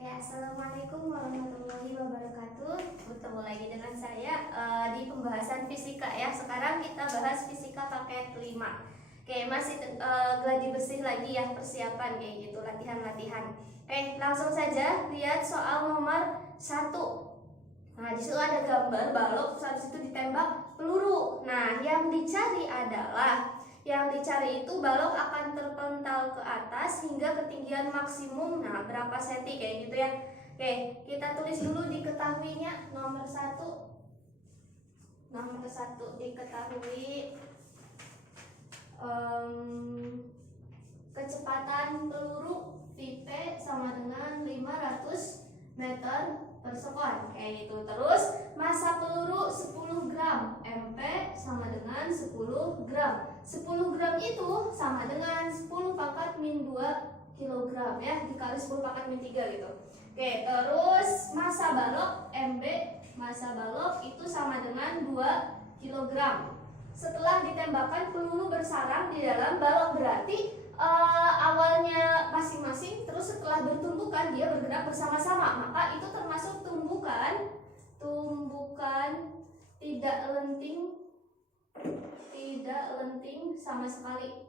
Oke, assalamualaikum warahmatullahi wabarakatuh. Bertemu lagi dengan saya di pembahasan fisika ya. Sekarang kita bahas fisika paket 5. Oke, masih gladi bersih lagi ya, persiapan kayak gitu, latihan-latihan. Oke, langsung saja lihat soal nomor 1. Nah, di situ ada gambar balok, terus itu ditembak peluru. Nah, yang dicari itu balok akan terpental ke atas hingga ketinggian maksimum. Nah, berapa senti kayak gitu ya. Oke, kita tulis dulu diketahuinya. Nomor 1 diketahui kecepatan peluru Vp sama dengan 500 meter per sekon kayak gitu. Terus massa peluru 10 gram, MP sama dengan 10 gram. 10 gram itu sama dengan 10 pangkat min 2 kilogram ya, dikali 10 pangkat min 3 gitu. Oke, terus massa balok MB, massa balok itu sama dengan 2 kilogram. Setelah ditembakkan peluru bersarang di dalam balok, berarti awalnya masing-masing, terus setelah bertumbukan dia bergerak bersama-sama, maka itu termasuk tumbukan tidak lenting sama sekali.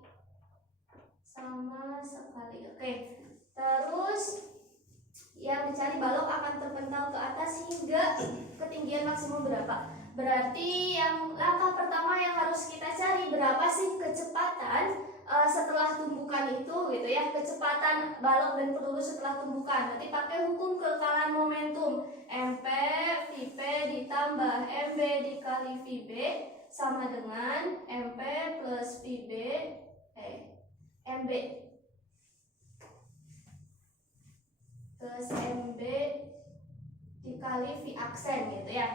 Oke, terus yang dicari balok akan terpental ke atas hingga ketinggian maksimum berapa? Berarti yang langkah pertama yang harus kita cari, berapa sih kecepatan setelah tumbukan itu gitu ya, kecepatan balok dan peluru setelah tumbukan. Nanti pakai hukum kekekalan momentum, MP Vp ditambah MB dikali Vb sama dengan MP plus Vb MB plus MB dikali V aksen gitu ya.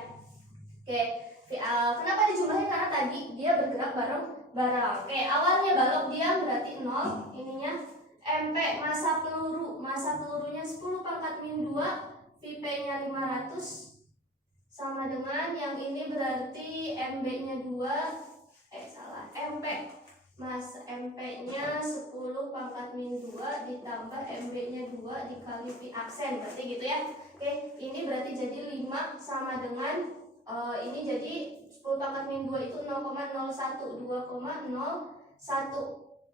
Oke, kenapa dijumlahin? Karena tadi dia bergerak bareng. Oke, awalnya balok diam berarti 0, ininya MP massa pelurunya 10 pangkat min 2, Vp nya 500 sama dengan yang ini berarti MB nya 2, MP massa MP nya 10 pangkat min 2 ditambah MB nya 2 dikali V aksen, berarti gitu ya. Oke, ini berarti jadi 5 sama dengan ini jadi 10 pangkat min 2 itu 0,01, 2,01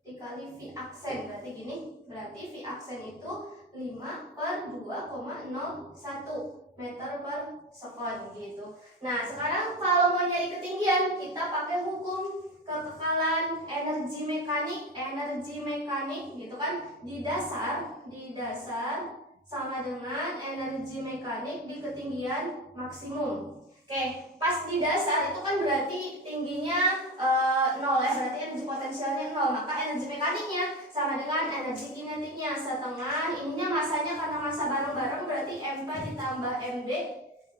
dikali V aksen, berarti gini, berarti V aksen itu 5 per 2,01 meter per sekon gitu. Nah, sekarang kalau mau nyari ketinggian, kita pakai hukum kekekalan energi mekanik gitu kan, di dasar sama dengan energi mekanik di ketinggian maksimum. Oke, pas di dasar itu kan berarti tingginya 0 ya, berarti energi potensialnya 0, maka energi mekaniknya sama dengan energi kinetiknya setengah, ininya masanya karena massa bareng-bareng berarti MP ditambah MB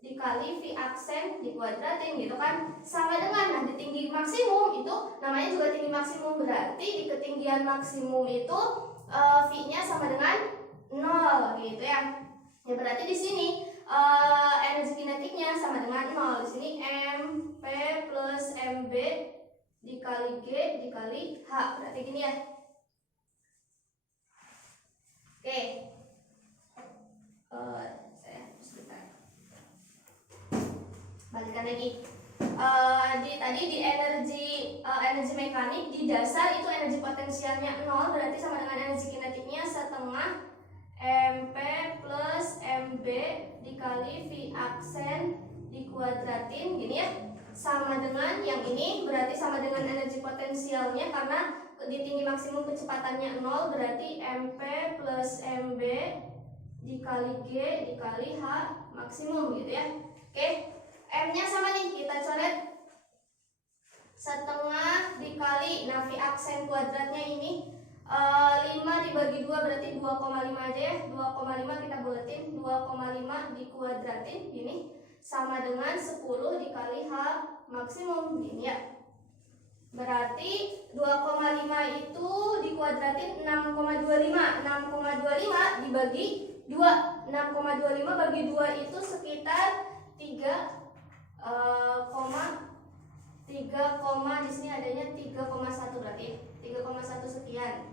dikali V aksen dikuadratin gitu kan, sama dengan, nah di tinggi maksimum itu namanya juga tinggi maksimum, berarti di ketinggian maksimum itu V nya sama dengan 0 gitu ya. Ya berarti di sini energi kinetiknya sama dengan 0. Di sini MP plus MB dikali G dikali H, berarti gini ya. Oke, saya sebentar balikan lagi. Tadi di energi mekanik di dasar itu energi potensialnya 0, berarti sama dengan energi kinetiknya setengah MP plus MB dikali V aksen dikuadratin gini ya, sama dengan yang ini berarti sama dengan energi potensialnya karena di tinggi maksimum kecepatannya 0, berarti MP plus MB dikali G dikali H maksimum gitu ya. Oke, M nya sama nih, kita coret setengah dikali, nah V aksen kuadratnya ini 5 dibagi 2 berarti 2,5 aja ya. 2,5 kita buletin, 2,5 dikuadratin gini sama dengan 10 dikali H maksimum gini ya. Berarti 2,5 itu dikuadratin 6,25. 6,25 dibagi 2. 6,25 bagi 2 itu sekitar 3, di sini adanya 3,1 berarti 3,1 sekian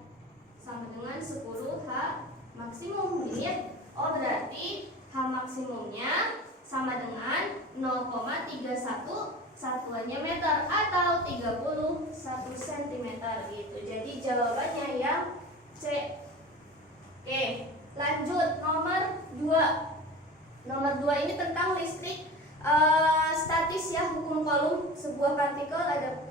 sama dengan 10 H maksimum ini ya. Oh, berarti H maksimumnya sama dengan 0,31 satuannya meter atau 31 cm gitu. Jadi jawabannya yang C. Oke, lanjut nomor 2. Nomor 2 ini tentang listrik statis ya, hukum Coulomb. Sebuah partikel ada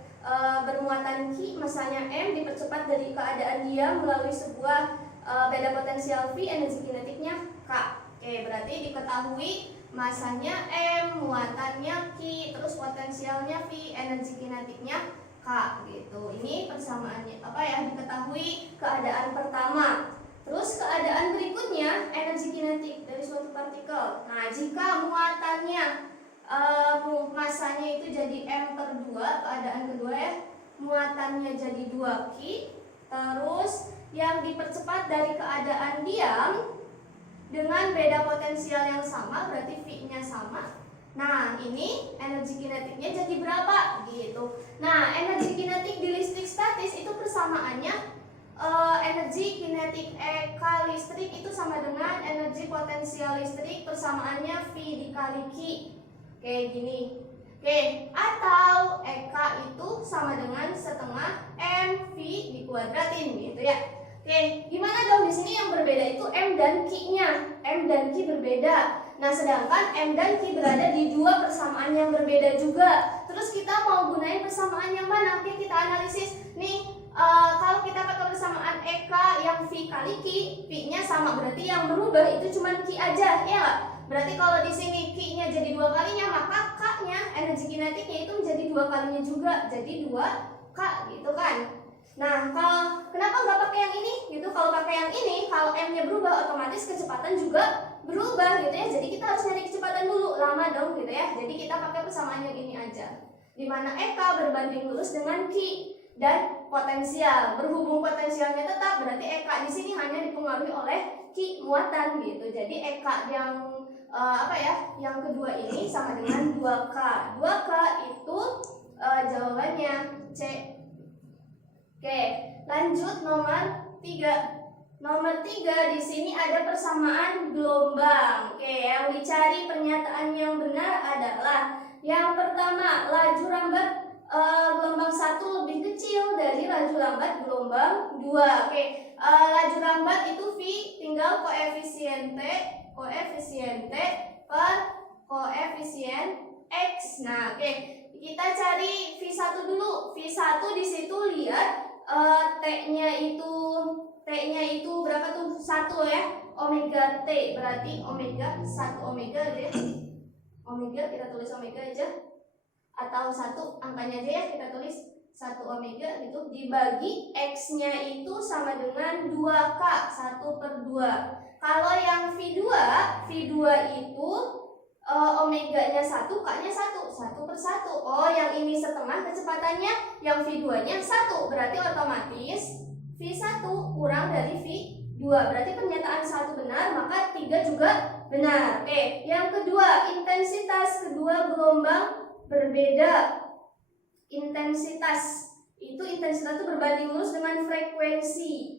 bermuatan Q, masanya M, dipercepat dari keadaan diam melalui sebuah beda potensial V, energi kinetiknya K. Oke, berarti diketahui masanya M, muatannya Q, terus potensialnya V, energi kinetiknya K gitu. Ini persamaannya apa ya, diketahui keadaan pertama. Terus keadaan berikutnya energi kinetik dari suatu partikel. Nah, jika muatannya masanya itu jadi M/2, keadaan kedua ya, muatannya jadi 2Q, terus yang dipercepat dari keadaan diam dengan beda potensial yang sama, berarti V-nya sama. Nah, ini energi kinetiknya jadi berapa gitu. Nah, energi kinetik di listrik statis itu persamaannya energi kinetik EK listrik itu sama dengan energi potensial listrik, persamaannya V dikali Q. Kayak gini. Oke, atau EK itu sama dengan setengah MV dikuadratin gitu ya. Oke, gimana dong di sini yang berbeda itu M dan Q-nya. M dan Q berbeda. Nah, sedangkan M dan Q berada di dua persamaan yang berbeda juga. Terus kita mau gunain persamaan yang mana? Oke, kita analisis. Nih, kalau kita pakai persamaan EK yang V kali Q, V-nya sama, berarti yang berubah itu cuma Q aja, ya nggak? Berarti kalau di sini Q-nya jadi 2 kalinya, maka K-nya, energi kinetiknya itu menjadi 2 kalinya juga, jadi 2K gitu kan. Nah, kalau kenapa nggak pakai yang ini gitu? Kalau pakai yang ini, kalau M-nya berubah, otomatis kecepatan juga berubah gitu ya. Jadi kita harus nyari kecepatan dulu, lama dong gitu ya. Jadi kita pakai persamaan yang ini aja, dimana EK berbanding lurus dengan Q dan potensial. Berhubung potensialnya tetap, berarti EK di sini hanya dipengaruhi oleh Q muatan gitu. Jadi EK yang yang kedua ini sama dengan 2K. 2K itu jawabannya C. Oke, lanjut nomor 3. Nomor 3 di sini ada persamaan gelombang. Oke, yang dicari pernyataan yang benar adalah yang pertama, laju rambat gelombang 1 lebih kecil dari laju lambat gelombang 2. Oke, laju lambat itu V tinggal koefisien per koefisien X. Nah, oke, kita cari V1 dulu. V1 di situ lihat T-nya itu berapa tuh? 1 ya. Omega T, berarti omega 1 omega ya. Omega kita tulis omega aja. Atau 1 angkanya aja ya, kita tulis 1 omega gitu, dibagi X-nya itu sama dengan 2K, 1/2. Kalau yang V2 itu omeganya 1, K-nya 1, 1/1. Oh, yang ini setengah kecepatannya, yang V2-nya 1, berarti otomatis V1 kurang dari V2. Berarti pernyataan 1 benar, maka 3 juga benar. Oke, yang kedua, intensitas kedua gelombang berbeda. Intensitas itu berbanding lurus dengan frekuensi.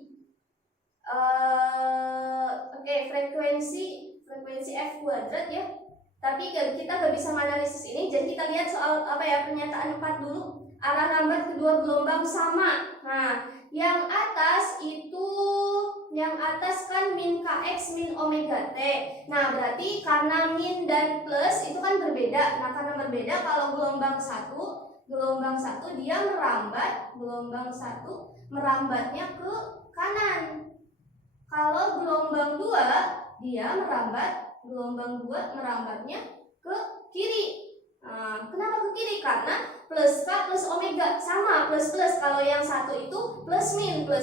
Frekuensi F kuadrat ya. Tapi kita nggak bisa menganalisis ini, jadi kita lihat soal pernyataan 4 dulu. Arah lambat kedua gelombang sama. Nah, yang atas kan min Kx min omega T. Nah, berarti karena min dan plus itu kan berbeda. Nah, karena berbeda, kalau gelombang 1 dia merambatnya ke kanan. Kalau gelombang 2 dia merambatnya ke kiri. Nah, kenapa ke kiri? Karena plus K plus omega sama, plus. Kalau yang 1 itu plus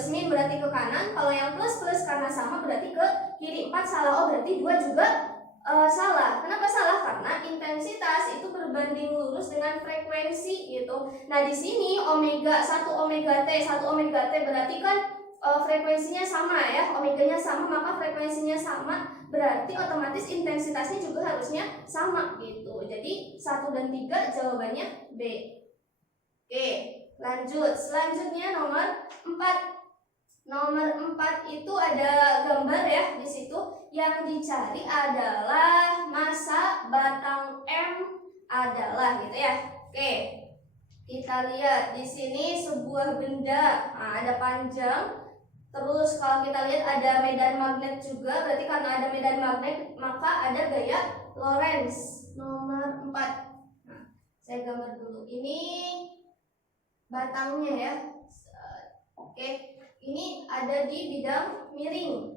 min berarti ke kanan. Kalau yang plus karena sama berarti ke kiri. 4 salah. Oh, berarti 2 juga salah. Kenapa salah? Karena intensitas itu berbanding lurus dengan frekuensi gitu. Nah, di sini omega 1 omega T berarti kan frekuensinya sama ya, omeganya sama, maka frekuensinya sama, berarti otomatis intensitasnya juga harusnya sama gitu. Jadi 1 dan 3 jawabannya B. Oke, lanjut. Selanjutnya nomor 4. Nomor 4 itu ada gambar ya di situ. Yang dicari adalah massa batang M adalah gitu ya. Oke. Kita lihat di sini sebuah benda, nah, ada panjang. Terus kalau kita lihat ada medan magnet juga, berarti karena ada medan magnet maka ada gaya Lorentz nomor 4. Nah, saya gambar dulu. Ini batangnya ya. Oke, ini ada di bidang miring.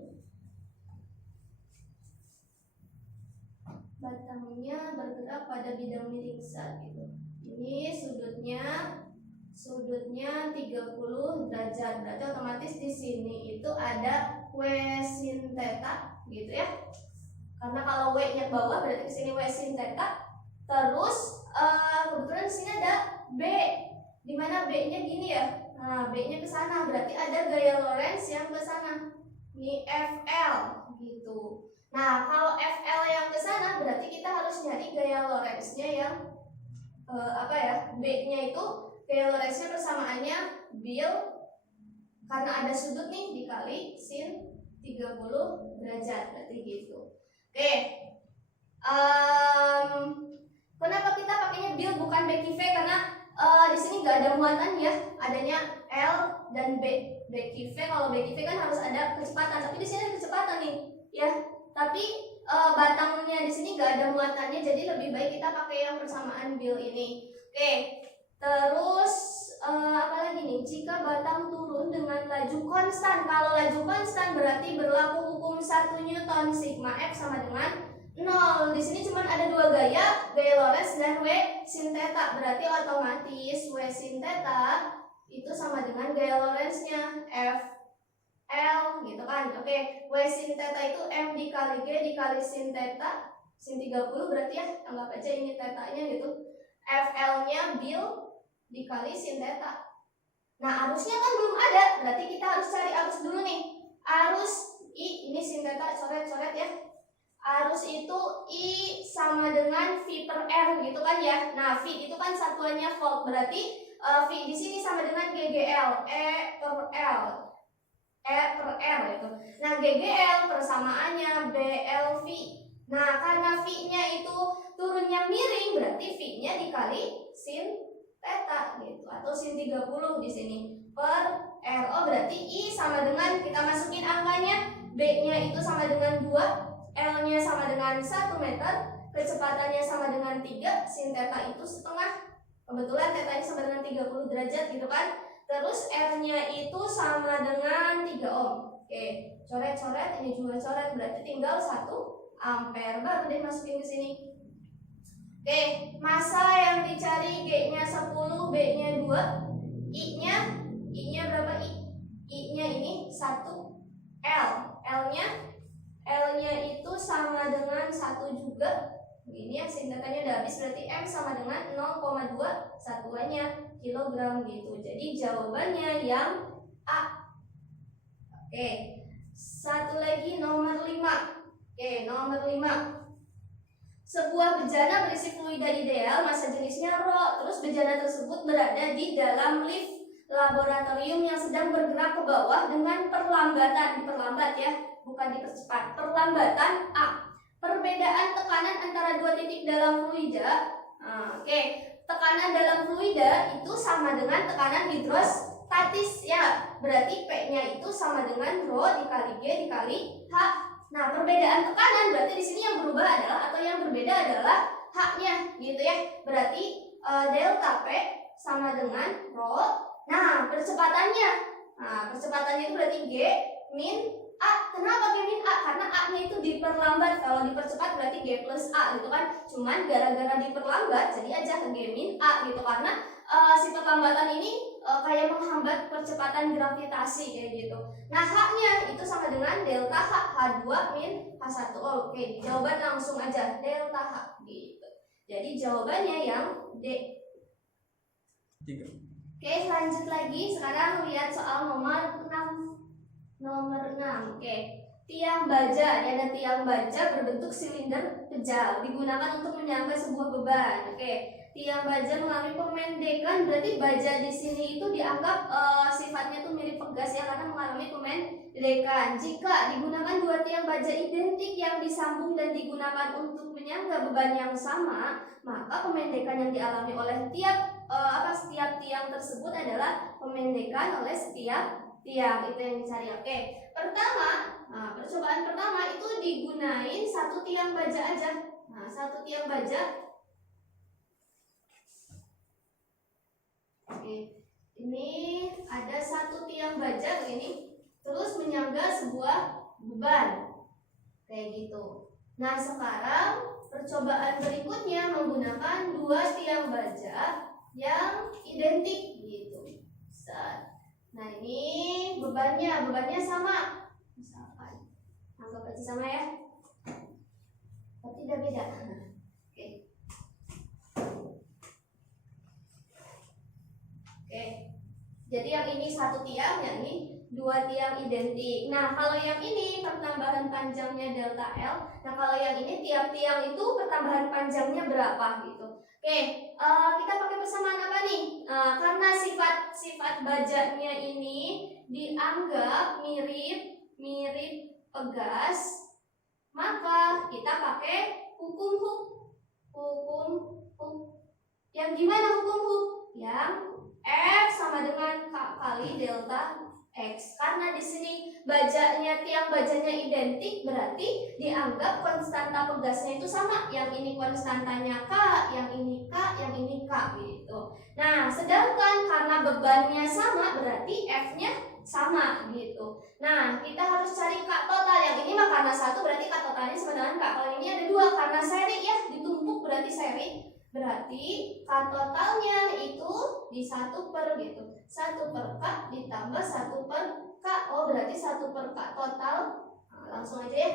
Batangnya bergerak pada bidang miring saat itu. Ini sudutnya 30 derajat. Berarti otomatis di sini itu ada W sin theta gitu ya. Karena kalau W-nya ke bawah berarti di sini W sin theta. Terus kebetulan di sini ada B. Di mana B-nya gini ya. Nah, B-nya ke sana berarti ada gaya Lorentz yang ke sana. Ini FL gitu. Nah, kalau FL yang ke sana berarti kita harus nyari gaya Lorentz-nya yang B-nya itu gaya Lorentz-nya persamaannya bil karena ada sudut nih dikali sin 30 derajat berarti gitu. Oke. Kenapa kita pakainya bil bukan BQV? Karena di sini nggak ada muatan ya, adanya L dan B. BQV kalau BQV kan harus ada kecepatan, tapi di sini ada kecepatan nih, ya. Tapi batangnya di sini nggak ada muatannya, jadi lebih baik kita pakai yang persamaan bil ini. Oke. Terus apalagi nih? Jika batang turun dengan laju konstan, kalau laju konstan berarti berlaku hukum 1 Newton, sigma F sama dengan 0. Di sini cuma ada dua gaya Lorentz dan W sin theta. Berarti otomatis W sin theta itu sama dengan gaya Lorentz-nya F L gitu kan. Oke, W sin theta itu M dikali G dikali sin theta sin 30 berarti ya, anggap aja ini tetanya gitu. FL-nya bil dikali sin theta. Nah, arusnya kan belum ada, berarti kita harus cari arus dulu nih. Arus I, ini sin theta, coret-coret ya. Arus itu I sama dengan V per R gitu kan ya. Nah, V itu kan satuannya volt, berarti V di sini sama dengan GGL, E per L. E per R itu. Nah, GGL persamaannya BLV. Nah, karena V-nya itu turunnya miring, berarti V-nya dikali sin theta gitu, atau sin 30 di sini per R. Oh, berarti I sama dengan, kita masukin angkanya, B-nya itu sama dengan 2, L-nya sama dengan 1 meter, kecepatannya sama dengan 3, sin theta itu setengah. Kebetulan theta-nya sama dengan 30 derajat gitu kan. Terus R-nya itu sama dengan 3 ohm. Oke, coret-coret, ini juga coret, berarti tinggal 1 ampere, baru deh masukin ke sini. Oke, massa yang dicari G-nya 10, B-nya 2, I-nya berapa I? I-nya ini 1 L. L-nya itu sama dengan 1 juga. Ini ya, sin theta-nya udah habis, berarti M sama dengan 0,2 satuannya kilogram gitu. Jadi jawabannya yang A. Oke, satu lagi nomor 5. Oke, nomor 5. Sebuah bejana berisi fluida ideal, massa jenisnya Rho. Terus bejana tersebut berada di dalam lift laboratorium yang sedang bergerak ke bawah dengan perlambatan. Diperlambat ya, bukan dipercepat. Perlambatan A. Perbedaan tekanan antara dua titik dalam fluida. Oke, tekanan dalam fluida itu sama dengan tekanan hidrostatis ya. Berarti P-nya itu sama dengan Rho dikali G dikali H. Nah, perbedaan tekanan berarti di sini yang berubah adalah atau yang berbeda adalah H-nya gitu ya. Berarti delta P sama dengan Rho. Nah, percepatannya. Nah, percepatannya itu berarti G min A. Kenapa G min A? Karena A-nya itu diperlambat. Kalau dipercepat berarti G plus A gitu kan. Cuman gara-gara diperlambat jadi aja G min A gitu, karena si perlambatan ini kayak menghambat percepatan gravitasi kayak gitu. Nah, H-nya itu sama dengan delta H, H2 min H1. Oh, oke, jawaban langsung aja delta H gitu. Jadi jawabannya yang D. 3. Oke, lanjut lagi. Sekarang lihat soal nomor 6. Nomor 6. Oke. Tiang baja, ada tiang baja berbentuk silinder kejal digunakan untuk menyangga sebuah beban. Oke. tiang baja mengalami pemendekan, berarti baja di sini itu dianggap sifatnya tuh mirip pegas ya, karena mengalami pemendekan. Jika digunakan dua tiang baja identik yang disambung dan digunakan untuk menyangga beban yang sama, maka pemendekan yang dialami oleh setiap tiang tersebut adalah pemendekan oleh setiap tiang. Itu yang dicari. Oke. Percobaan pertama itu digunain satu tiang baja aja. Nah, satu tiang baja. Oke. Ini ada satu tiang baja begini, terus menyangga sebuah beban. Kayak gitu. Nah, sekarang percobaan berikutnya menggunakan dua tiang baja yang identik gitu. Nah, ini bebannya sama. Misalkan anggap aja sama ya. Tapi tidak beda. Oke. Jadi yang ini satu tiang, yang ini dua tiang identik. Nah, kalau yang ini pertambahan panjangnya delta L. Nah, kalau yang ini tiap tiang itu pertambahan panjangnya berapa gitu. Oke, kita pakai persamaan apa nih? Karena sifat bajanya ini dianggap mirip pegas, maka kita pakai hukum Hooke. Yang gimana hukum Hooke? Yang F sama dengan K kali delta X. Karena di sini tiang bajanya identik, berarti dianggap konstanta pegasnya itu sama. Yang ini konstantanya K, yang ini K, yang ini K gitu. Nah, sedangkan karena bebannya sama, berarti F-nya sama gitu. Nah, kita harus cari K total. Yang ini mah karena satu, berarti K totalnya sama dengan K. Kalau ini ada dua, karena seri ya, ditumpuk berarti seri. Berarti K totalnya itu di 1 per gitu. 1 per K ditambah 1 per K. Oh, berarti 1 per K total. Nah, langsung aja ya.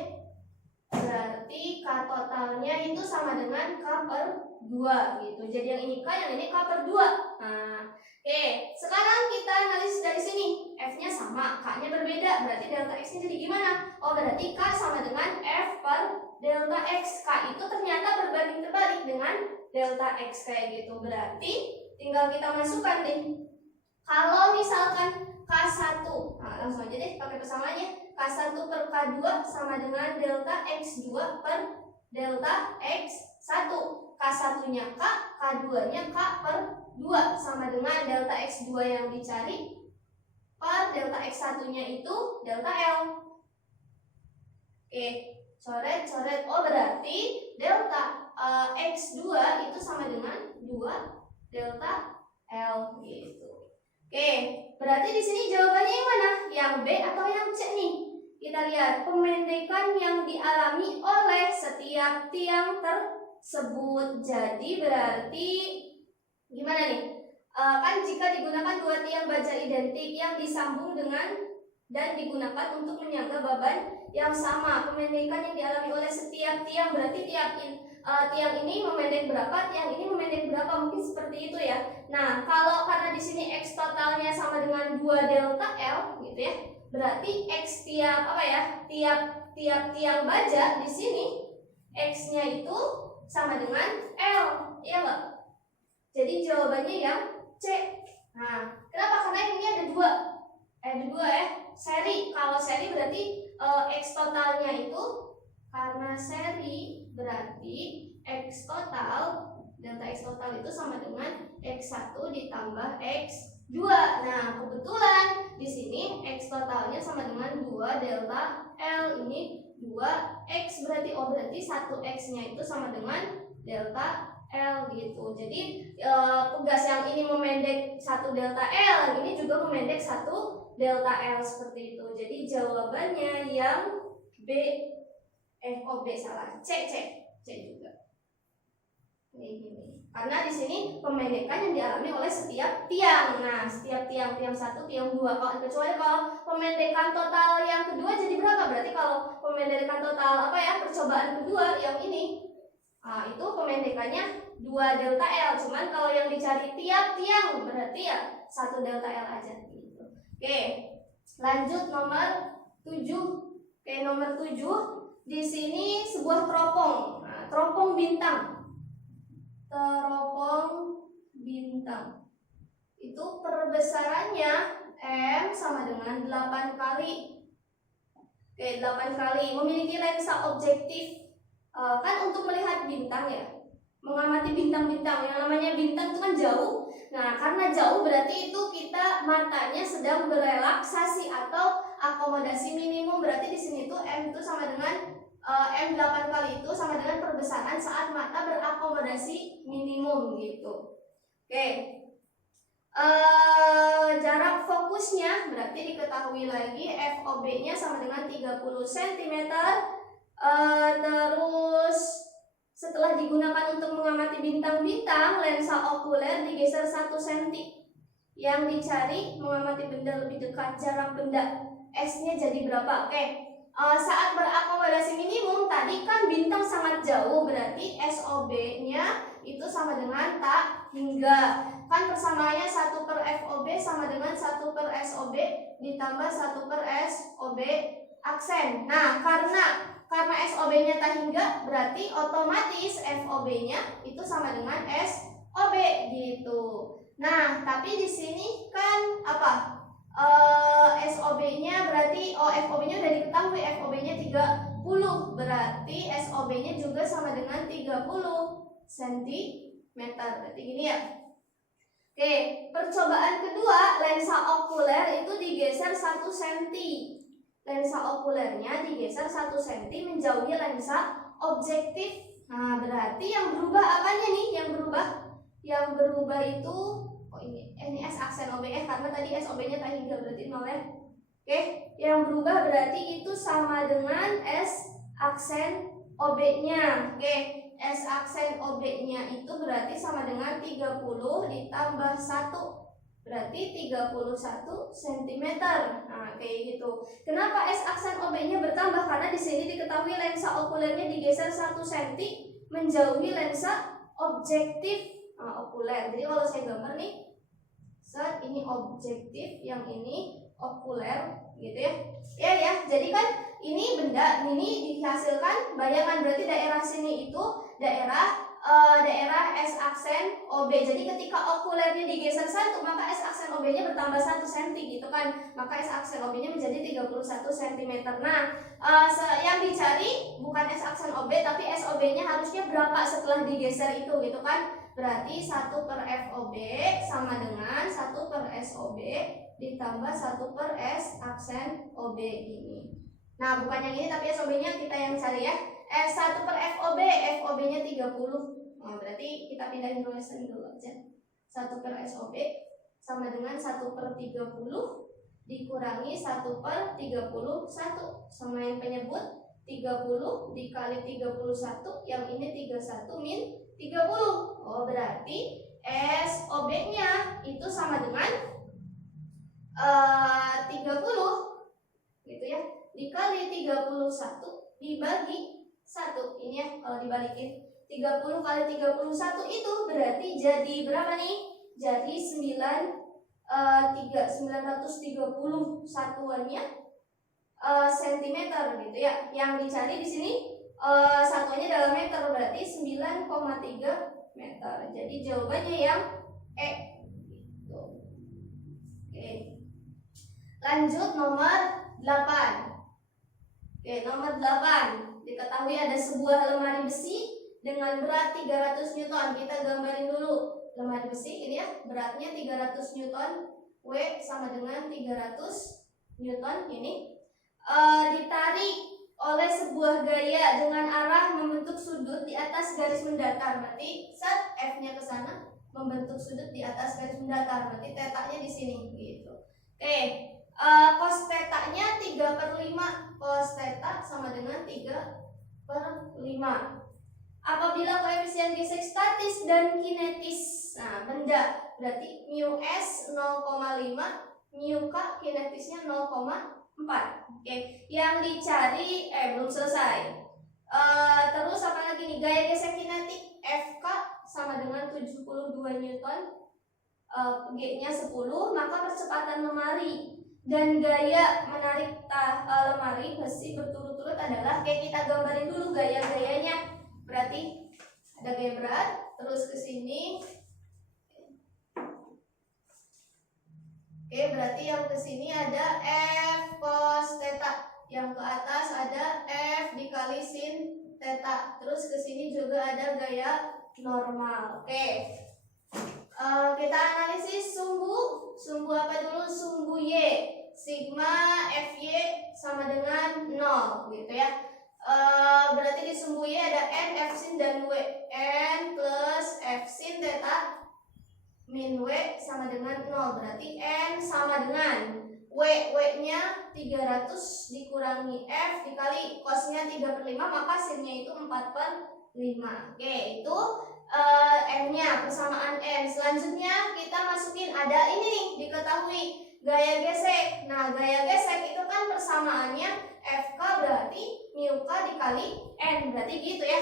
Berarti K totalnya itu sama dengan K per 2 gitu. Jadi yang ini K, yang ini K per 2. Nah, oke. Sekarang kita analisis dari sini. F-nya sama, K-nya berbeda. Berarti delta X-nya jadi gimana? Oh, berarti K sama dengan F per delta X. K itu ternyata berbanding terbalik dengan delta X kayak gitu. Berarti tinggal kita masukkan deh. Kalau misalkan K1, nah langsung aja deh pakai persamaannya. K1 per K2 sama dengan delta X2 per delta X1. K1-nya K, K2-nya K per 2 sama dengan delta X2 yang dicari per delta X1-nya itu delta L. Oke, coret. Oh, berarti delta X2 itu sama dengan 2 delta L gitu. Oke, berarti di sini jawabannya yang mana? Yang B atau yang C nih? Kita lihat pemendekan yang dialami oleh setiap tiang tersebut. Jadi berarti gimana nih? Kan jika digunakan dua tiang baja identik yang disambung dengan dan digunakan untuk menyangga beban yang sama, pemendekan yang dialami oleh setiap tiang, berarti tiang ini memendek berapa, tiang ini memendek berapa, mungkin seperti itu ya. Nah, kalau karena di sini X totalnya sama dengan 2 delta L gitu ya, berarti X tiap tiang baja di sini X-nya itu sama dengan L, ya enggak? Jadi jawabannya yang C. Nah, kenapa? Karena ini ada dua ya, seri. Kalau seri berarti X totalnya itu, karena seri berarti X total, delta X total itu sama dengan X1 ditambah X2. Nah, kebetulan di sini X totalnya sama dengan 2 delta L. Ini 2X, berarti 1X-nya itu sama dengan delta L gitu. Jadi pegas yang ini memendek 1 delta L, ini juga memendek 1 delta L seperti itu. Jadi jawabannya yang B. B salah. C juga. Kayak gini. Karena di sini pemendekan yang dialami oleh setiap tiang. Nah, setiap tiang 1, tiang 2. Kecuali kalau pemendekan total yang kedua jadi berapa? Berarti kalau pemendekan total percobaan kedua yang ini, itu pemendekannya 2 delta L. Cuman kalau yang dicari tiap tiang berarti ya 1 delta L aja gitu. Oke. Lanjut nomor 7. Oke, nomor 7 di sini sebuah teropong. Nah, teropong bintang. teropong bintang. Itu perbesarannya M sama dengan 8 kali. Oke, 8 kali. Memiliki lensa objektif. Kan untuk melihat bintang ya, mengamati bintang-bintang. Yang namanya bintang itu kan jauh. Nah, karena jauh berarti itu kita matanya sedang berelaksasi atau akomodasi minimum. Berarti di sini tuh M itu sama dengan M 8 kali itu sama dengan perbesaran saat mata berakomodasi minimum gitu. Oke. Jarak fokusnya berarti diketahui lagi, FOB-nya sama dengan 30 cm. Terus setelah digunakan untuk mengamati bintang-bintang, lensa okuler digeser 1 cm. Yang dicari mengamati benda lebih dekat, jarak benda S-nya jadi berapa? Oke. Saat berakomodasi minimum tadi kan bintang sangat jauh, berarti SOB-nya itu sama dengan tak hingga. Kan persamaannya 1 per FOB sama dengan 1 per SOB ditambah 1 per SOB aksen. Nah, karena SOB-nya tak hingga, berarti otomatis FOB-nya itu sama dengan SOB gitu. Nah, tapi di sini kan apa? SOB-nya berarti FOB-nya udah diketahui, FOB-nya 30, berarti SOB-nya juga sama dengan 30 cm. Berarti gini ya. Oke, percobaan kedua, lensa okuler itu digeser 1 cm. Lensa okulernya digeser 1 cm menjauhi lensa objektif. Nah, berarti yang berubah apanya nih? Yang berubah itu ini S aksen OB karena tadi SOB-nya tak hingga, berarti 0 ya. Oke, yang berubah berarti itu sama dengan S aksen OB-nya. Oke, S aksen OB-nya itu berarti sama dengan 30 ditambah 1. Berarti 31 cm. Nah, kayak gitu. Kenapa S aksen OB-nya bertambah? Karena di sini diketahui lensa okulernya digeser 1 cm menjauhi lensa objektif okuler. Jadi kalau saya gambar nih, ini objektif, yang ini okuler, gitu ya. Ya, jadi kan ini benda ini dihasilkan bayangan, berarti daerah sini itu daerah S aksen OB. Jadi ketika okulernya digeser 1, maka S aksen OB-nya bertambah 1 cm gitu kan. Maka S aksen OB-nya menjadi 31 cm. Nah, yang dicari bukan S aksen OB, tapi SOB-nya harusnya berapa setelah digeser itu gitu kan. Berarti 1 per FOB sama dengan 1 per SOB ditambah 1 per S aksen OB ini. Nah, bukan yang ini tapi SOB-nya kita yang cari ya. 1 per FOB, FOB-nya 30. Nah, berarti kita pindahin tulisan dulu aja. 1 per SOB sama dengan 1 per 30 dikurangi 1 per 31. Sama yang penyebut 30 dikali 31, yang ini 31 min 30. Oh, berarti SOB-nya itu sama dengan 30 gitu ya, dikali 31 dibagi 1. Ini ya, kalau dibalikin 30 kali 31 itu berarti jadi berapa nih? Jadi 930 satuannya cm gitu ya. Yang dicari di sini satuannya dalam meter, berarti 9,3 meter. Jadi jawabannya yang E gitu. Oke. Lanjut nomor 8. Oke, nomor 8. Diketahui ada sebuah lemari besi dengan berat 300 Newton. Kita gambarin dulu lemari besi ini ya, beratnya 300 Newton. W sama dengan 300 Newton ini. Ditarik oleh sebuah gaya dengan arah membentuk sudut di atas garis mendatar. Berarti set F-nya ke sana membentuk sudut di atas garis mendatar. Berarti tetanya di sini gitu. Oke, cos tetanya 3/5. Cos teta sama dengan 3/5. Apabila koefisien gesek statis dan kinetis, nah benda, berarti mu S 0,5, mu K kinetisnya 0,4. Oke, yang dicari belum selesai. Terus apa lagi nih? Gaya gesek kinetik FK sama dengan 72 Newton. G-nya 10, maka percepatan lemari dan gaya menarik lemari besi berturut-turut adalah, kayak kita gambarin dulu gaya-gayanya. Berarti ada gaya berat, terus ke sini. Oke, berarti yang ke sini ada F cos theta. Yang ke atas ada F dikali sin theta. Terus ke sini juga ada gaya normal. Oke. Kita analisis sumbu. Sumbu apa dulu? Sumbu Y. Sigma FY sama dengan 0 gitu ya. Berarti di sumbu Y ada N, F sin dan W. N plus F sin theta min W sama dengan 0. Berarti N sama dengan W-nya 300 dikurangi F dikali cosnya 3/5, maka sinnya itu 4/5. Oke, itu N-nya, persamaan N. Selanjutnya kita masukin ada ini nih, diketahui gaya gesek. Nah, gaya gesek itu kan persamaannya FK berarti mu K dikali N. Berarti gitu ya.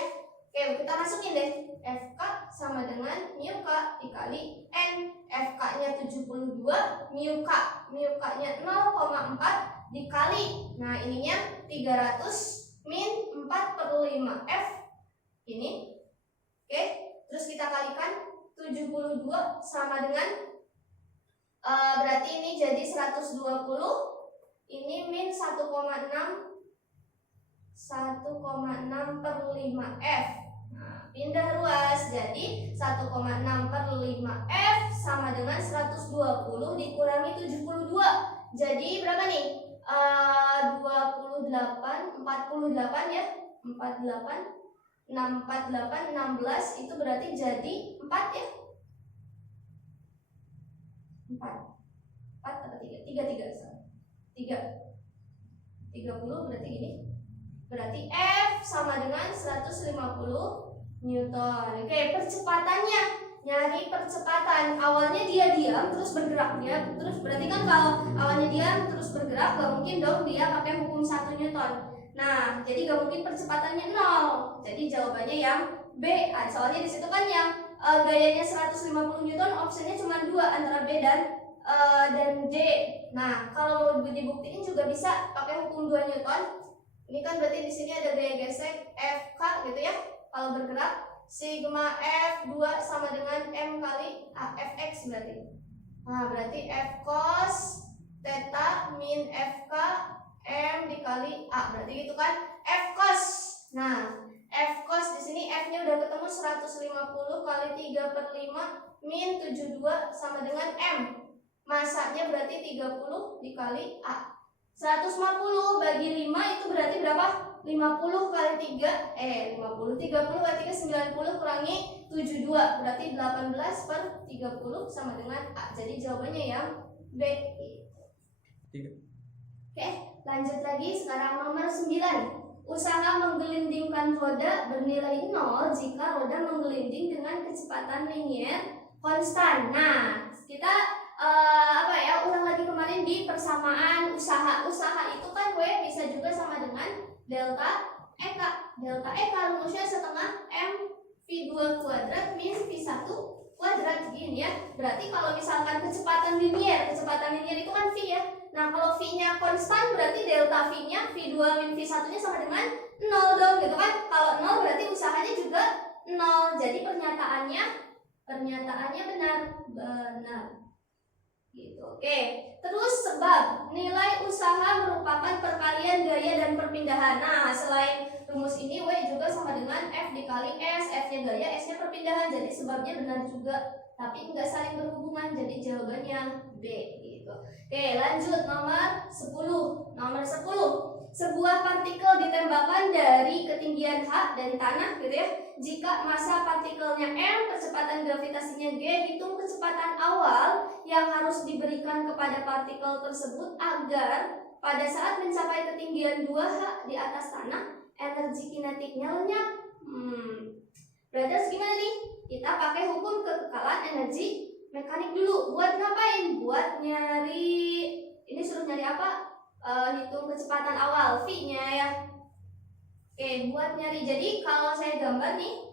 Oke, kita masukin deh. FK sama dengan mu K dikali N. FK-nya 72, mu K-nya 0,4 dikali. Nah, ininya 300 min 4/5 F. Ini. Oke, terus kita kalikan 72 sama dengan berarti ini jadi 120. Ini min 1,6 1,6/5 F. Nah, pindah ruas jadi 1,6/5 F sama dengan 120 dikurangi 72. Jadi berapa nih? 48 ya. 48 648 16 itu berarti jadi 4 ya. 4 atau 3? 30 berarti gini. Berarti F sama dengan 150 Newton. Oke, percepatannya. Nyari percepatan. Awalnya dia diam terus bergerak ya. Terus berarti kan kalau awalnya diam terus bergerak gak mungkin dong dia pakai hukum 1 Newton. Nah, jadi gak mungkin percepatannya 0. Jadi jawabannya yang B. Soalnya di situ kan yang gayanya 150 Newton, opsinya cuma 2 antara B dan D. Nah, kalau mau dibuktiin juga bisa pakai hukum 2 Newton. Ini kan berarti di sini ada gaya gesek FK gitu ya. Kalau bergerak sigma F2 sama dengan M kali Fx berarti. Nah, berarti F cos theta min FK M dikali A. Berarti gitu kan? F cos. Nah, F cos di sini F-nya udah ketemu 150 kali 3/5 min 72 sama dengan M. Masanya berarti 30 dikali A. 150 bagi 5 itu berarti berapa? 50 kali 3 30 kali 3 90 kurangi 72 berarti 18/30 sama dengan A. Jadi jawabannya yang B. Oke, lanjut lagi. Sekarang nomor 9. Usaha menggelindingkan roda bernilai 0 jika roda menggelinding dengan kecepatan linier konstan. Nah, kita ulang lagi kemarin di persamaan usaha. Usaha itu kan W bisa juga sama dengan delta EK. Delta EK rumusnya setengah M V2 kuadrat min V1 kuadrat gini ya. Berarti kalau misalkan kecepatan linier itu kan V ya. Nah, kalau V-nya konstan berarti delta V-nya V2 min V1-nya sama dengan 0 dong gitu kan. Kalau 0 berarti usahanya juga 0. Jadi pernyataannya benar. Gitu. Oke. Terus sebab nilai usaha merupakan perkalian gaya dan perpindahan. Nah, selain rumus ini W juga sama dengan F dikali S. F-nya gaya, S-nya perpindahan. Jadi sebabnya benar juga, tapi enggak saling berhubungan. Jadi jawabannya B gitu. Oke, lanjut nomor 10. Nomor 10. Sebuah partikel ditembakkan dari ketinggian H dari tanah gitu ya. Jika massa partikelnya M, kecepatan gravitasinya G, hitung kecepatan awal yang harus diberikan kepada partikel tersebut agar pada saat mencapai ketinggian 2H di atas tanah, energi kinetiknya lenyap. Berarti harus gimana nih? Kita pakai hukum kekekalan energi mekanik dulu. Buat ngapain? Buat nyari, ini suruh nyari apa? Hitung kecepatan awal V-nya ya. Oke, buat nyari. Jadi kalau saya gambar nih,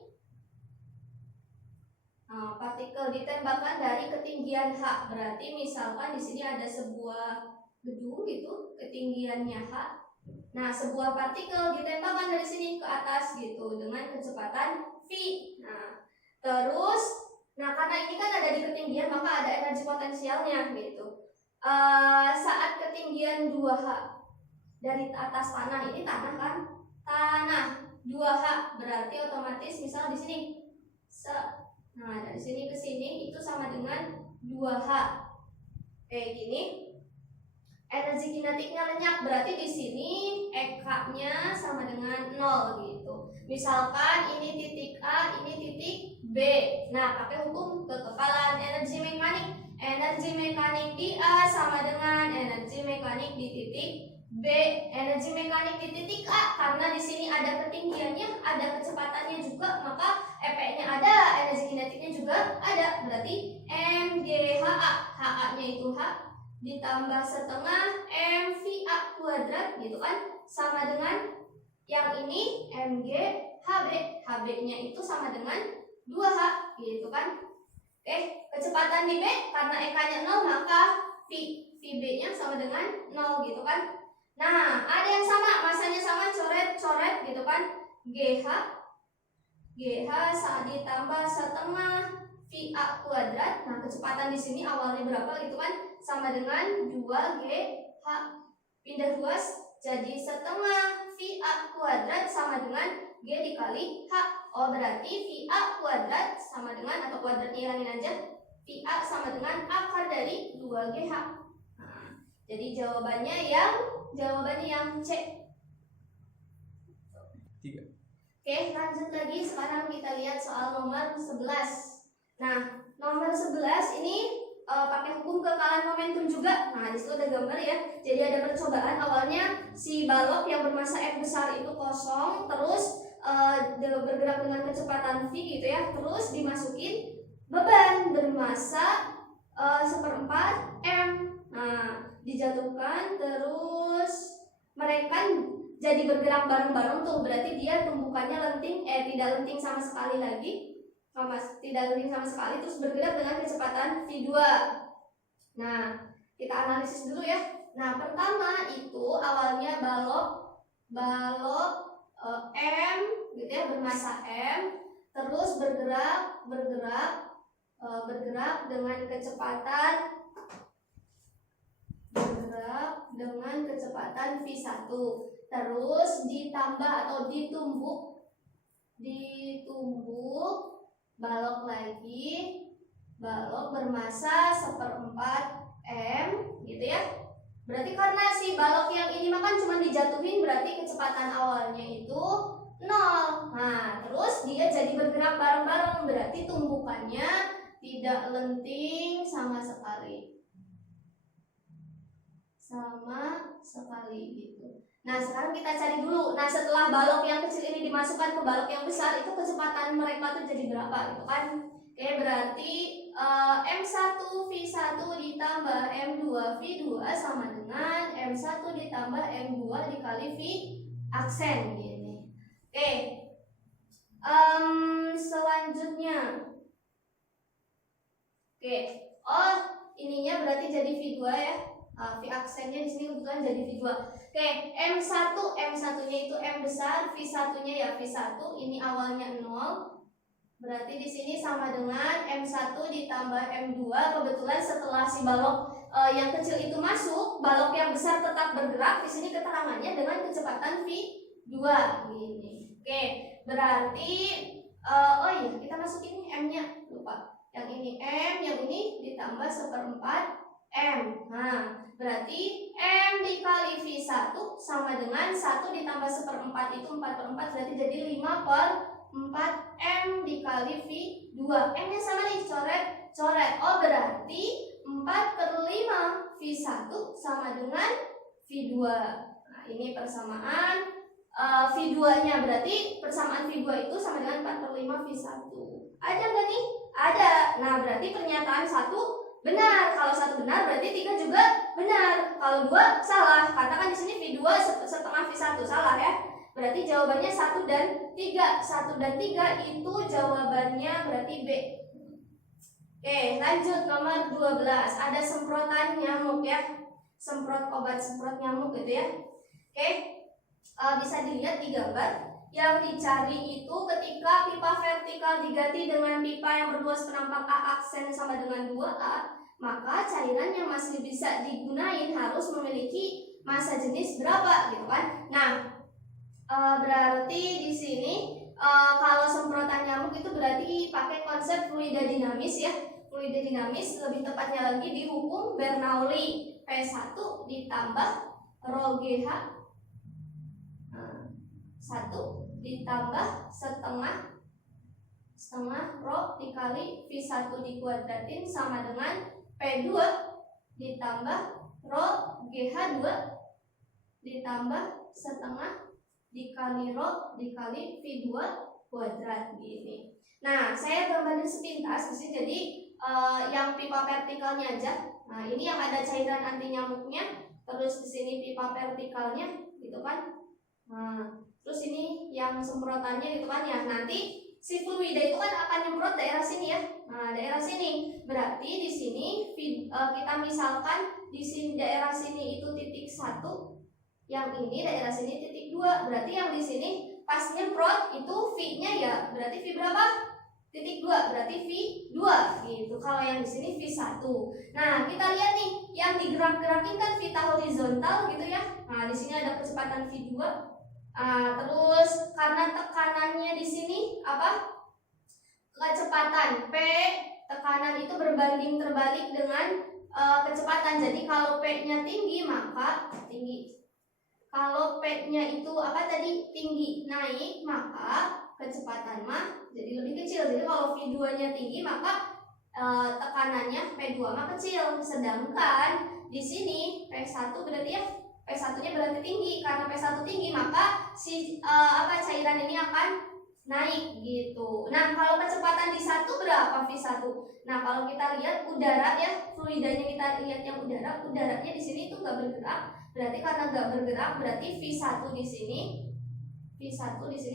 partikel ditembakkan dari ketinggian H. Berarti misalkan di sini ada sebuah gedung gitu, ketinggiannya H. Nah, sebuah partikel ditembakkan dari sini ke atas gitu dengan kecepatan v. Nah, terus, karena ini kan ada di ketinggian maka ada energi potensialnya gitu. Saat ketinggian 2H dari atas tanah, ini tanah kan? Tanah 2H berarti otomatis misal di sini nah dari sini ke sini itu sama dengan 2H. Kayak gini. Energi kinetiknya lenyap berarti di sini EK-nya sama dengan 0 gitu. Misalkan ini titik A, ini titik B. Nah, pakai hukum kekekalan energi mekanik. Energi mekanik di A sama dengan energi mekanik di titik B. Energi mekanik di titik A karena di sini ada ketinggiannya, ada kecepatannya juga, maka EP-nya ada, energi kinetiknya juga ada. Berarti MGHA, HA-nya itu H ditambah setengah MVA kuadrat gitu kan, sama dengan yang ini MG HB. HB-nya itu sama dengan 2H gitu kan. Oke, kecepatan di B karena EK-nya 0 maka VB-nya sama dengan 0 gitu kan. Nah, ada yang sama, masanya sama, coret-coret gitu kan. GH saat ditambah setengah VA kuadrat. Nah, kecepatan di sini awalnya berapa gitu kan? Sama dengan 2GH. Pindah ruas jadi setengah VA kuadrat sama dengan G dikali H. Oh, berarti VA kuadrat sama dengan, atau kuadratnya hilangin aja, VA sama dengan akar dari 2GH. Nah, jadi jawabannya yang C. 3. Oke, lanjut lagi. Sekarang kita lihat soal nomor 11. Nah, nomor 11 ini pakai hukum kekekalan momentum juga. Nah, disitu ada gambar ya. Jadi ada percobaan, awalnya si balok yang bermasa M besar itu kosong, terus bergerak dengan kecepatan v gitu ya. Terus dimasukin beban bermasa 1/4 M. Nah, dijatuhkan, terus mereka jadi bergerak bareng-bareng tuh. Berarti dia tumbukannya lenting, tidak lenting sama sekali lagi. Tidak lenting sama sekali, terus bergerak dengan kecepatan v2. Nah, kita analisis dulu ya. Nah, pertama itu awalnya balok M gitu ya, bermasa M, terus bergerak dengan kecepatan v1, terus ditambah atau ditumbuk balok lagi, balok bermasa 1/4 M gitu ya. Berarti karena si balok yang ini makan cuma dijatuhin, berarti kecepatan awalnya itu 0. Nah, terus dia jadi bergerak bareng-bareng, berarti tumbukannya tidak lenting sama sekali gitu. Nah, sekarang kita cari dulu. Nah, setelah balok yang kecil ini dimasukkan ke balok yang besar, itu kecepatan mereka tuh jadi berapa gitu kan? Oke, berarti M1 V1 ditambah M2 V2 sama dengan M1 ditambah M2 dikali V aksen gini. Oke. Selanjutnya. Oke. Oh, ininya berarti jadi V2 ya. V aksennya di sini kebetulan jadi V2. Oke, M1-nya itu M besar, V1-nya ya V1, ini awalnya 0. Berarti di sini sama dengan M1 ditambah M2. Kebetulan setelah si balok yang kecil itu masuk, balok yang besar tetap bergerak. Di sini keterangannya dengan kecepatan V2 gini. Oke, berarti oh iya, kita masukin M-nya, lupa. Yang ini M, yang ini ditambah 1/4 M. Nah, berarti M dikali V1 sama dengan 1 ditambah 1/4 itu 4/4, berarti jadi 5/4 M dikali V2. M-nya sama nih, coret. Oh, berarti 4/5 V1 sama dengan V2. Nah, ini persamaan V2-nya, berarti persamaan V2 itu sama dengan 4/5 V1. Ada nggak nih? Ada. Nah, berarti pernyataan 1 benar. Kalau 1 benar berarti 3 juga benar. Kalau 2 salah, karena kan di sini V2 setengah V1, salah ya. Berarti jawabannya 1 dan 3. 1 dan 3 itu jawabannya berarti B. Oke, lanjut nomor 12. Ada semprotan nyamuk ya. Semprot obat semprot nyamuk gitu ya. Oke. bisa dilihat di gambar. Yang dicari itu ketika pipa vertikal diganti dengan pipa yang berluas penampang A aksen sama dengan 2A, maka cairan yang masih bisa digunain harus memiliki massa jenis berapa gitu kan. Nah, berarti di sini kalau semprotan nyamuk itu berarti pakai konsep fluida dinamis ya. Fluida dinamis, lebih tepatnya lagi di hukum Bernoulli, P1 ditambah rho GH 1 ditambah setengah rho dikali V1 dikuadratin sama dengan P2 ditambah rho GH2 ditambah setengah dikali rho dikali V2 kuadrat gini. Nah, saya gambarin sepintas di sini. Jadi yang pipa vertikalnya aja. Nah, ini yang ada cairan anti nyamuknya. Terus di sini pipa vertikalnya gitu kan. Nah, terus ini yang semprotannya gitu kan ya. Nanti si fluida itu kan akan nyemprot daerah sini ya. Nah, daerah sini. Berarti di sini kita misalkan di sini daerah sini itu titik 1, yang ini daerah sini titik 2. Berarti yang di sini pas nyemprot itu V-nya ya berarti V berapa? Titik 2, berarti V2 gitu. Kalau yang di sini V1. Nah, kita lihat nih, yang digerak-gerakin kan vita horizontal gitu ya. Nah, di sini ada kecepatan V2. Terus karena tekanannya di sini apa? Kecepatan P, tekanan itu berbanding terbalik dengan kecepatan. Jadi kalau P-nya tinggi maka tinggi. Kalau P-nya itu apa tadi? Tinggi naik, maka kecepatan mah jadi lebih kecil. Jadi kalau V2-nya tinggi maka tekanannya P2 mah kecil. Sedangkan di sini P1 berarti ya P1-nya berarti tinggi. Karena P1 tinggi maka si cairan ini akan naik gitu. Nah, kalau kecepatan di 1 berapa V1? Nah, kalau kita lihat udara ya, fluidanya kita lihat yang udaranya di sini itu nggak bergerak. Berarti karena nggak bergerak berarti V1 di sini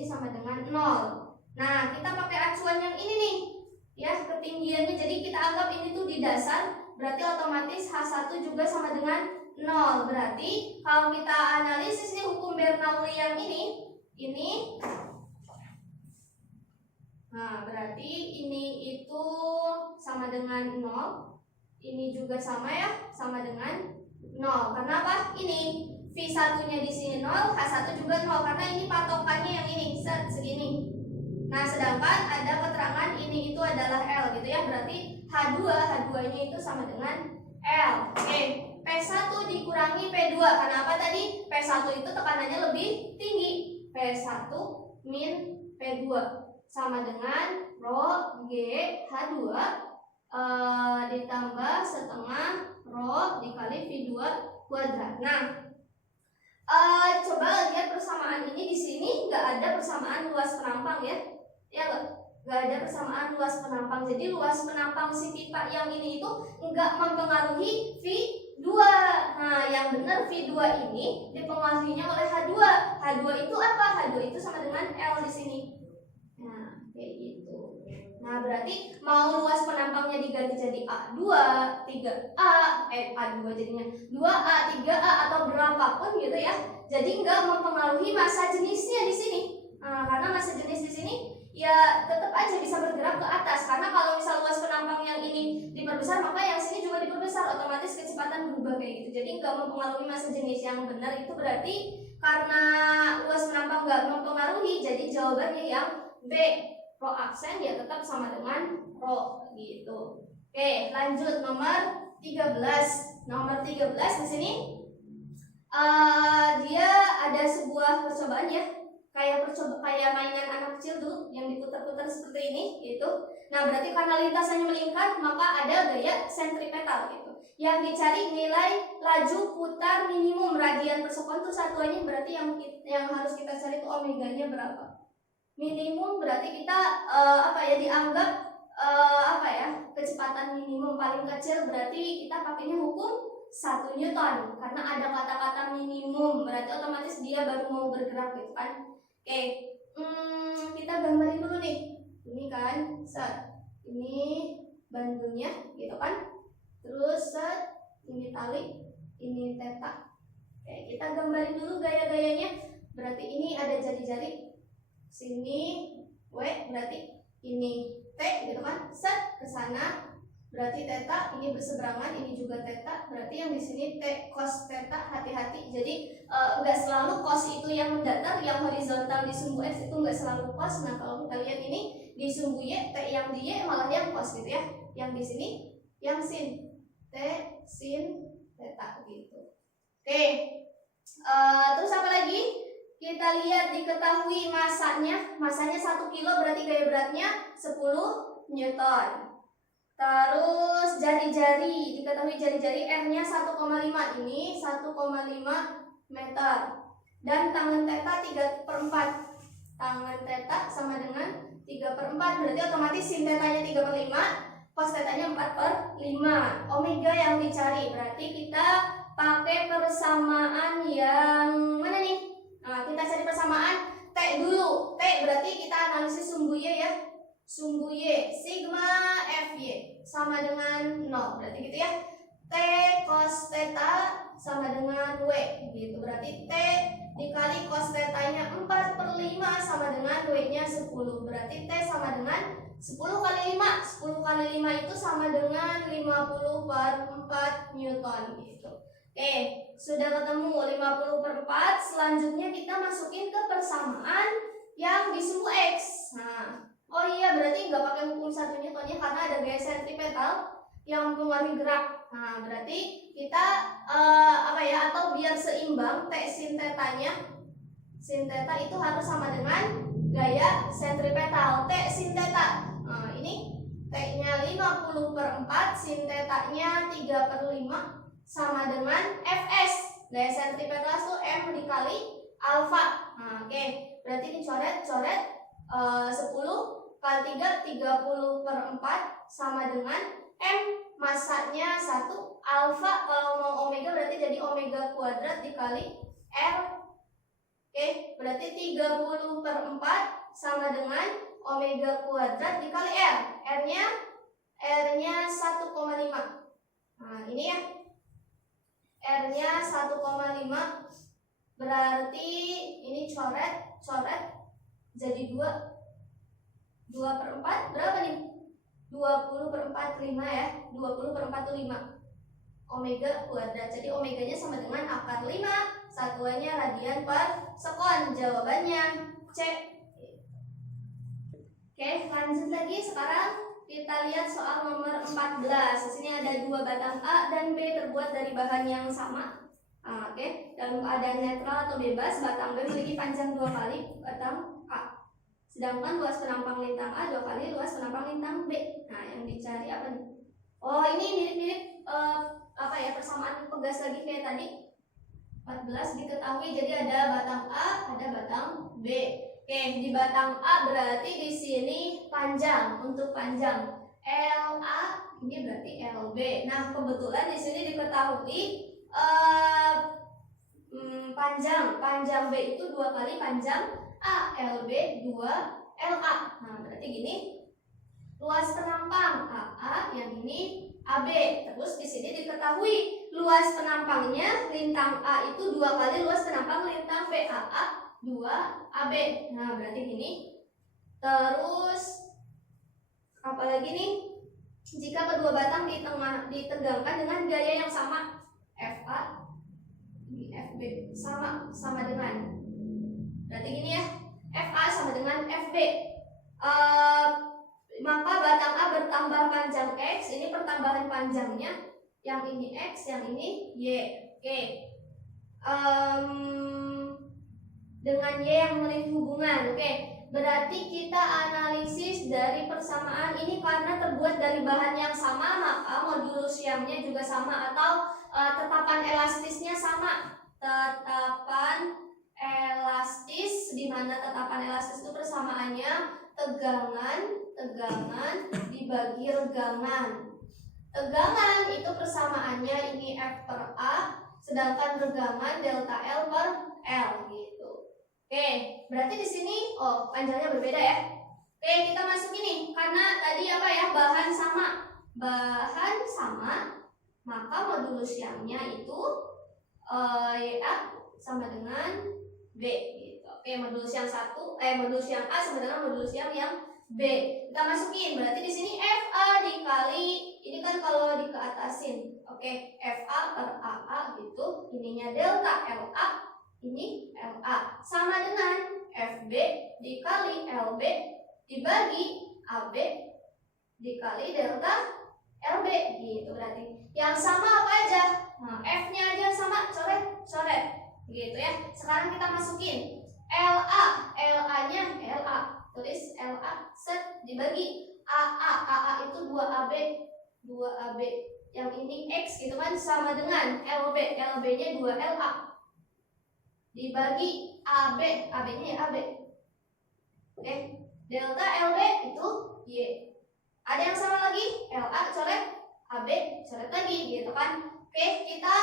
sama dengan 0. Nah, kita pakai acuan yang ini nih. Ya, ketinggiannya. Jadi kita anggap ini tuh di dasar, berarti otomatis H1 juga sama dengan 0. Berarti kalau kita analisis nih hukum Bernoulli yang ini nah, berarti ini itu sama dengan 0. Ini juga sama ya, sama dengan 0. Karena apa? Ini V1-nya di sini 0, H1 juga 0 karena ini patokannya yang ini segini. Nah, sedangkan ada keterangan ini itu adalah L gitu ya. Berarti H2-nya itu sama dengan L. Oke, P1 dikurangi P2. Karena apa tadi? P1 itu tekanannya lebih tinggi. P1 min P2 sama dengan rho GH2 ditambah setengah rho dikali V2 kuadrat. Nah, coba lihat persamaan ini di sini nggak ada persamaan luas penampang ya. Ya nggak ada persamaan luas penampang. Jadi luas penampang si pipa yang ini itu nggak mempengaruhi V2. Nah, yang benar V2 ini dipengaruhinya oleh H2. H2 itu apa? H2 itu sama dengan L di sini. Nah, kayak gitu. Nah, berarti mau luas penampangnya diganti jadi A2, 3A, A2 jadinya 2A, 3A atau berapapun gitu ya. Jadi nggak mempengaruhi massa jenisnya di sini. Nah, karena massa jenis di sini ya tetap aja bisa bergerak ke atas. Karena kalau misal luas penampang yang ini diperbesar, maka yang sini juga diperbesar, otomatis kecepatan berubah kayak gitu. Jadi nggak mempengaruhi massa jenis. Yang benar itu berarti karena luas penampang nggak mempengaruhi, jadi jawabannya yang B. Rho aksen ya tetap sama dengan rho gitu. Oke, lanjut nomor 13. Nomor 13 di sini dia ada sebuah percobaan ya. Kayak mainan anak kecil tuh yang diputar-putar seperti ini gitu. Nah, berarti karena lintasannya melingkar maka ada gaya sentripetal gitu. Yang dicari nilai laju putar minimum radian per sekon tuh satuannya, berarti yang harus kita cari itu omeganya berapa. Minimum berarti kita dianggap kecepatan minimum paling kecil, berarti kita pakainya hukum 1 Newton karena ada kata-kata minimum, berarti otomatis dia baru mau bergerak gitu kan. Oke, kita gambarin dulu nih. Ini kan ini bantunya gitu kan. Terus ini tali, ini teta. Oke, kita gambarin dulu gaya-gayanya. berarti ini ada jari-jari. Sini W berarti ini T gitu kan. Set ke sana berarti theta, ini berseberangan, ini juga theta, berarti yang di sini T cos theta. Hati-hati, jadi enggak selalu cos itu yang mendatar, yang horizontal di sumbu X itu enggak selalu cos. Nah, kalau kita lihat ini di sumbu Y, T yang di Y malah yang cos gitu ya. Yang di sini yang sin, T sin theta gitu. Oke. Terus apa lagi? Kita lihat diketahui masanya. Masanya 1 kilo berarti gaya beratnya 10 Newton. Terus jari-jari, diketahui jari-jari R-nya 1,5, ini 1,5 meter. Dan tangan theta 3/4. Tangan theta sama dengan 3/4, berarti otomatis sin tetanya 3/5, cos tetanya 4/5. Omega yang dicari, berarti kita pakai persamaan yang mana nih? Nah, kita cari persamaan T dulu. T berarti kita analisis sumbu Y ya. Sumbu Y, sigma Fy sama dengan 0, berarti gitu ya. T cos theta sama dengan W gitu, berarti T dikali cos tetanya 4/5 sama dengan W nya 10, berarti T sama dengan 10 kali 5. 10 kali 5 itu sama dengan 50/4 Newton gitu. Oke, sudah ketemu 50/4. Selanjutnya kita masukin ke persamaan yang di sumbu X. Nah, oh iya, berarti nggak pakai hukum 1 Newton ya, karena ada gaya sentripetal yang mempengaruhi gerak. Nah, berarti kita atau biar seimbang T sin tetanya, sin theta itu harus sama dengan gaya sentripetal T sin theta. Nah, ini T-nya 50/4, sin tetanya 3/5 sama dengan Fs. Gaya sentripetal itu M dikali alfa. Nah, oke. Berarti dicoret 10 kali 3, 30/4 sama dengan M, masanya 1, alfa kalau mau omega berarti jadi omega kuadrat dikali R. Oke, berarti 30/4 sama dengan omega kuadrat dikali R. R-nya 1,5. Nah, ini ya. R-nya 1,5, berarti ini coret jadi 2/4 berapa nih? 20/5 ya. 20/4 itu 5 omega kuadrat. Jadi omeganya sama dengan akar 5, satuannya radian per sekon. Jawabannya C. Oke, lanjut lagi. Sekarang kita lihat soal nomor 14. Di sini ada 2 batang A dan B terbuat dari bahan yang sama. Oke, dalam keadaan netral atau bebas, batang B memiliki panjang 2 kali batang A. Sedangkan luas penampang lintang A 2 kali luas penampang lintang B. Nah, yang dicari apa nih? Oh, ini mirip-mirip persamaan pegas lagi kayak tadi. 14 diketahui jadi ada batang A, ada batang B. Oke, di batang A berarti di sini panjang. Untuk panjang LA ini berarti LB. Nah, kebetulan di sini diketahui panjang B itu 2 kali panjang A, LB 2 LA. Nah, berarti gini. Luas penampang AA, yang ini AB. Terus di sini diketahui luas penampangnya lintang A itu 2 kali luas penampang lintang B, AA 2 AB. Nah, berarti gini. Terus apalagi nih? Jika kedua batang ditegangkan dengan gaya yang sama, FA di FB sama dengan, berarti gini ya, FA sama dengan FB. Maka batang A bertambah panjang X, ini pertambahan panjangnya, yang ini X, yang ini Y. Oke. Dengan Y yang memiliki hubungan. Oke, berarti kita analisis dari persamaan ini karena terbuat dari bahan yang sama, maka modulus Y-nya juga sama atau tetapan elastisnya sama. Tetapan elastis, di mana tetapan elastis itu persamaannya tegangan dibagi regangan. Tegangan itu persamaannya ini F per A, sedangkan regangan delta L per L gitu. Oke, berarti di sini panjangnya berbeda ya. Oke, kita masuk ini karena tadi bahan sama, maka modulus Y-nya itu YA sama dengan B gitu. Oke, modulus yang modulus yang A sama dengan modulus yang B. Kita masukin, berarti di sini FA dikali, ini kan kalau dikeatasin. Oke, FA per AA gitu, ininya delta LA, ini LA. Sama dengan FB dikali LB dibagi AB dikali delta LB gitu berarti. Yang sama apa aja? Nah, F-nya aja sama, coret gitu ya. Sekarang kita masukin LA-nya LA, tulis LA set dibagi AA itu 2AB yang ini X gitu kan, sama dengan LB-nya 2LA dibagi AB-nya ya AB. Oke, delta LB itu Y. Ada yang sama lagi, LA coret, AB coret lagi gitu kan. Oke, kita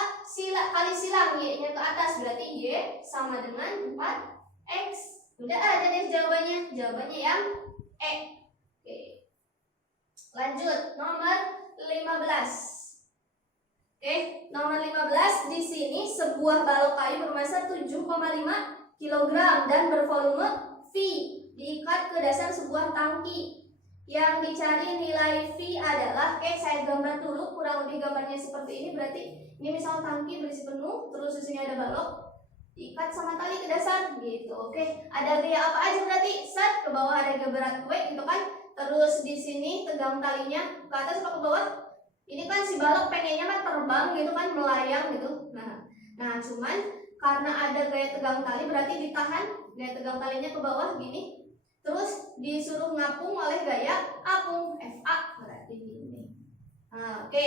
kali silang Y-nya ke atas, berarti Y sama dengan 4X. Udah ada deh jawabannya yang E. Oke. Lanjut, nomor 15. Oke, nomor 15 di sini sebuah balok kayu bermasa 7,5 kg dan bervolume V diikat ke dasar sebuah tangki. Yang dicari nilai V adalah, oke saya gambar dulu, kurang lebih gambarnya seperti ini. Berarti ini misal tangki berisi penuh, terus di sini ada balok diikat sama tali ke dasar gitu. Oke, ada gaya apa aja berarti? Set, ke bawah ada gaya berat W gitu kan. Terus di sini tegang talinya ke atas atau ke bawah? Ini kan si balok pengennya kan terbang gitu kan, melayang gitu. Nah cuman karena ada gaya tegang tali berarti ditahan gaya tegang talinya ke bawah gini. Terus disuruh ngapung oleh gaya apung FA berarti gini. Oke.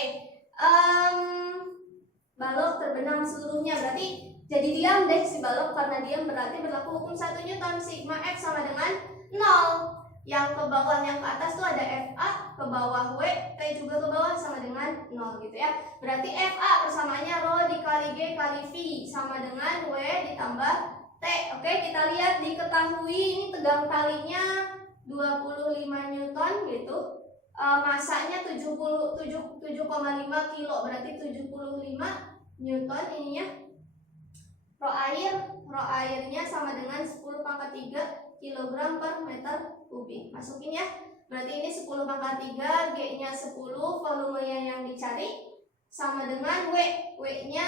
Balok terbenam seluruhnya berarti jadi diam deh si balok, karena diam berarti berlaku hukum 1 Newton, sigma F sama dengan 0. Yang ke bawah yang ke atas tuh ada FA, ke bawah W, T juga ke bawah sama dengan 0 gitu ya. Berarti FA persamaannya rho dikali G kali V sama dengan W ditambah T. Oke, kita lihat diketahui ini tegang talinya 25 Newton gitu. Masanya 7,5 kilo, berarti 75 Newton ininya. Rho airnya sama dengan 10⁻³ kilogram per meter kubik. Masukin ya. Berarti ini 10⁻³ G-nya 10, volumenya yang dicari sama dengan W-nya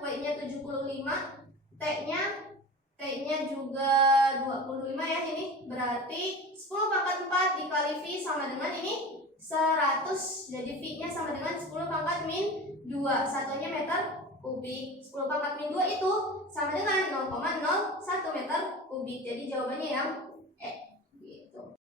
75, T-nya juga 25 ya ini. Berarti 10⁻⁴ dikali V sama dengan ini 100. Jadi V-nya sama dengan 10⁻⁻². Satunya meter kubik. 10⁻⁻² itu sama dengan 0,01 meter kubik. Jadi jawabannya yang